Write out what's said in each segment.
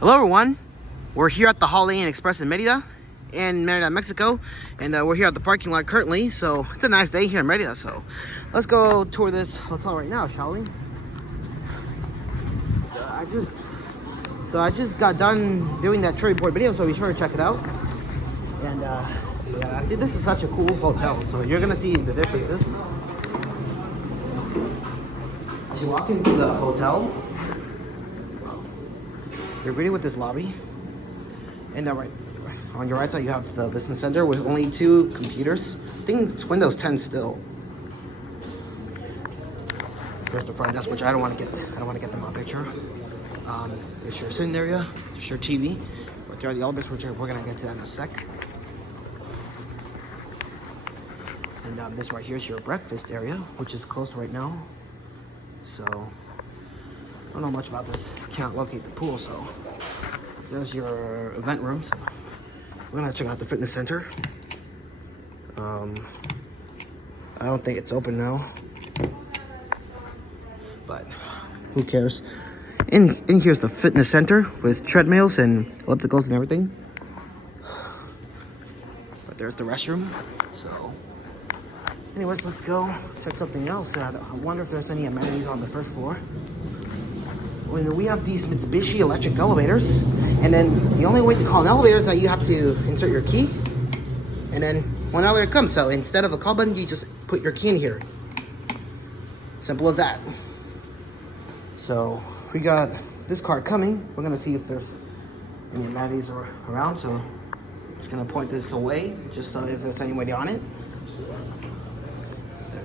Hello everyone, we're here at the Holiday Inn Express in Merida, Mexico, and we're here at the parking lot currently, so it's a nice day here in Merida, so let's go tour this hotel right now, shall we? I just got done doing that cherry board video, so be sure to check it out. And yeah, this is such a cool hotel, so you're gonna see the differences. As you walk into the hotel, you're greeted with this lobby, and right on your right side you have the business center with only 2 computers. I think it's Windows 10 still. There's the front desk, which I don't want to get them on picture. There's your sitting area, there's your TV. Right there are the elevators, which we're gonna get to that in a sec. And this right here is your breakfast area, which is closed right now. So I don't know much about this. Can't locate the pool, so there's your event room. So we're gonna check out the fitness center. I don't think it's open now, but who cares? In here's the fitness center with treadmills and ellipticals and everything. But there's the restroom. So anyways, let's go check something else out. I wonder if there's any amenities on the first floor. We have these Mitsubishi electric elevators, and then the only way to call an elevator is that you have to insert your key, and then one elevator comes. So instead of a call button, you just put your key in here. Simple as that. So we got this car coming. We're gonna see if there's any amenities around. So I'm just gonna point this away, just so if there's anybody on it.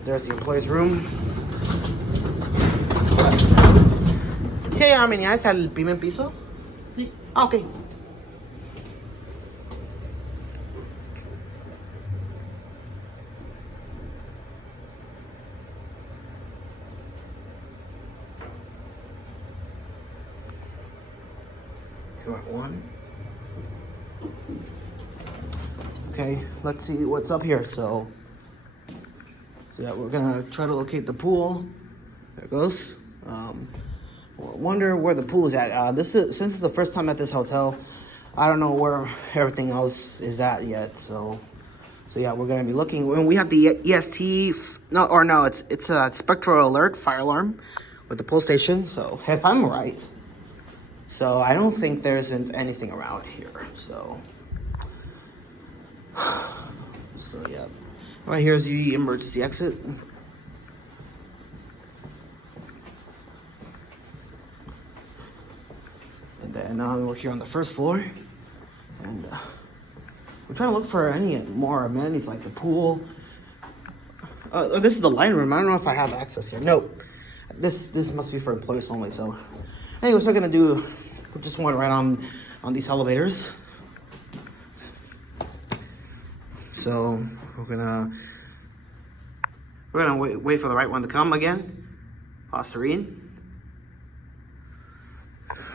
There's the employee's room. ¿Qué amenidades al primer piso? Sí. Ah, ok. You're at 1. Okay, let's see what's up here. So yeah, we're gonna try to locate the pool. There it goes. Wonder where the pool is at. Since it's the first time at this hotel, I don't know where everything else is at yet. So yeah, we're gonna be looking. When we have the EST, it's a spectral alert fire alarm with the pool station. So if I'm right, so I don't think there isn't anything around here. So yeah, right here's the emergency exit. And then we're here on the first floor, and we're trying to look for any more amenities like the pool. This is the line room. I don't know if I have access here. Nope. This must be for employees only. So anyways, we're just went right on these elevators. So we're gonna wait for the right one to come again. Posterine.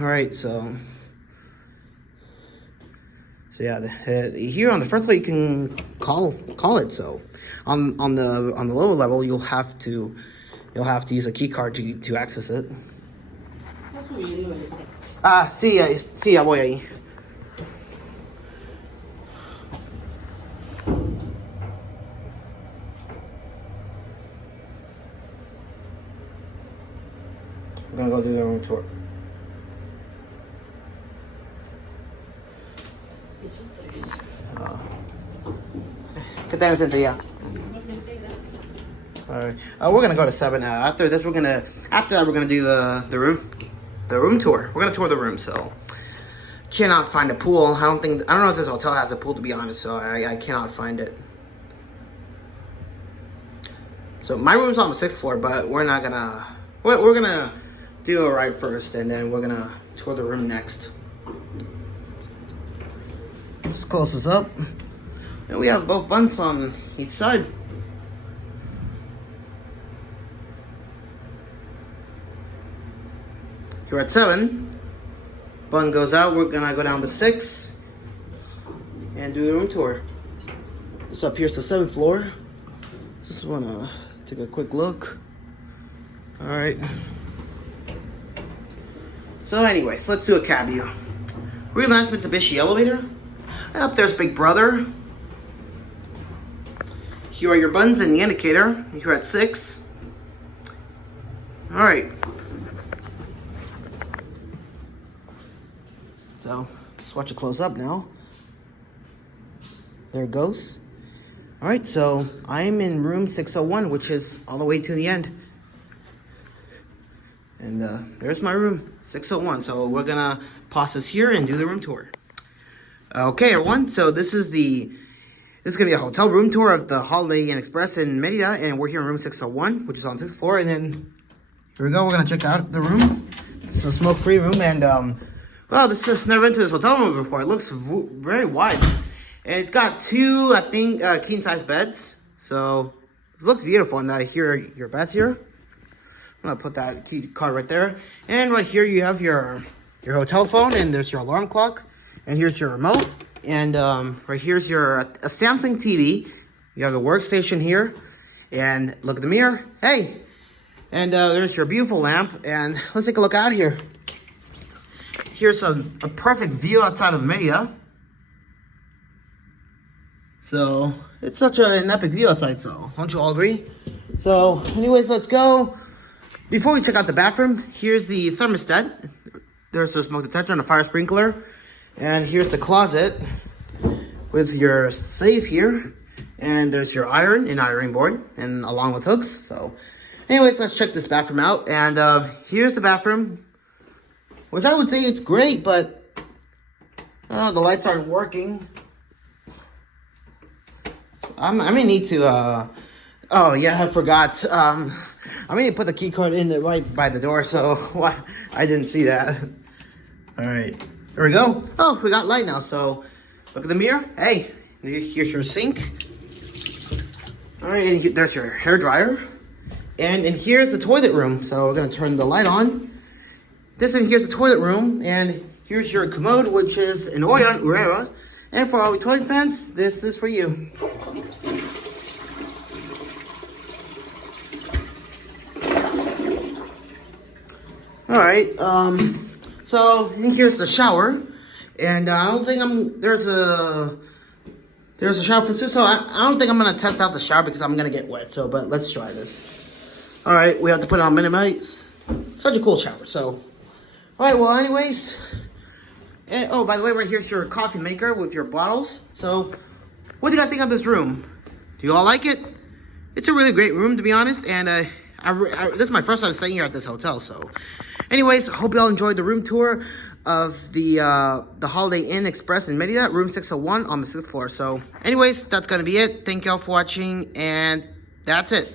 All right, so yeah, here on the first floor you can call it. So on the lower level you'll have to use a key card to access it. Sí, ya voy ahí. We're gonna go do the room tour. ¿Qué tal sentía? Alright. We're gonna go to 7 now. After that we're gonna do the room tour. We're gonna tour the room. So cannot find a pool. I don't know if this hotel has a pool, to be honest, so I cannot find it. So my room's on the 6th floor, but we're gonna do a ride first, and then we're gonna tour the room next. Let's close this up. And we have both bunks on each side. You're at 7. Bun goes out. We're gonna go down to 6 and do the room tour. This up here's the 7th floor. Just wanna take a quick look. All right. So anyways, let's do a cab view. Really nice Mitsubishi elevator. And up there's Big Brother. Here are your buttons and the indicator. You're at 6. Alright. So, just watch it close up now. There it goes. Alright, so I'm in room 601, which is all the way to the end. And there's my room, 601. So we're gonna pause this here and do the room tour. Okay, everyone, so this is gonna be a hotel room tour of the Holiday Inn Express in Merida, and we're here in room 601, which is on the 6th floor. And then here we go, we're gonna check out the room. It's a smoke-free room, and well, never been to this hotel room before. It looks very wide, and it's got 2, I think, king-size beds. So it looks beautiful. And here are your beds here. I'm gonna put that key card right there, and right here you have your hotel phone, and there's your alarm clock, and here's your remote, and right here's a Samsung TV. You have the workstation here, and look at the mirror. Hey, and there's your beautiful lamp, and let's take a look out here. Here's a perfect view outside of Merida. So it's such an epic view outside. So don't you all agree? So anyways, let's go. Before we check out the bathroom, here's the thermostat. There's the smoke detector and a fire sprinkler. And here's the closet with your safe here. And there's your iron and ironing board, and along with hooks. So anyways, let's check this bathroom out. And here's the bathroom, which I would say it's great, but the lights aren't working. So I may need to, oh yeah, I forgot. I'm going to put the key card in right by the door, so why I didn't see that. All right, there we go. Oh, we got light now, so look at the mirror. Hey, here's your sink. All right, and there's your hair dryer. And here's the toilet room, so we're going to turn the light on. Here's the toilet room, and here's your commode, which is an Merida. And for all the toilet fans, this is for you. Alright, so here's the shower, and I don't think there's a shower for so I don't think I'm going to test out the shower because I'm going to get wet, but let's try this. Alright, we have to put it on minimize. Such a cool shower, so. Alright, well anyways, and, oh, by the way, right here's your coffee maker with your bottles. So, what do you guys think of this room? Do you all like it? It's a really great room, to be honest, and this is my first time staying here at this hotel, so. Anyways, hope you all enjoyed the room tour of the Holiday Inn Express in Merida, room 601 on the 6th floor. So, anyways, that's going to be it. Thank y'all for watching, and that's it.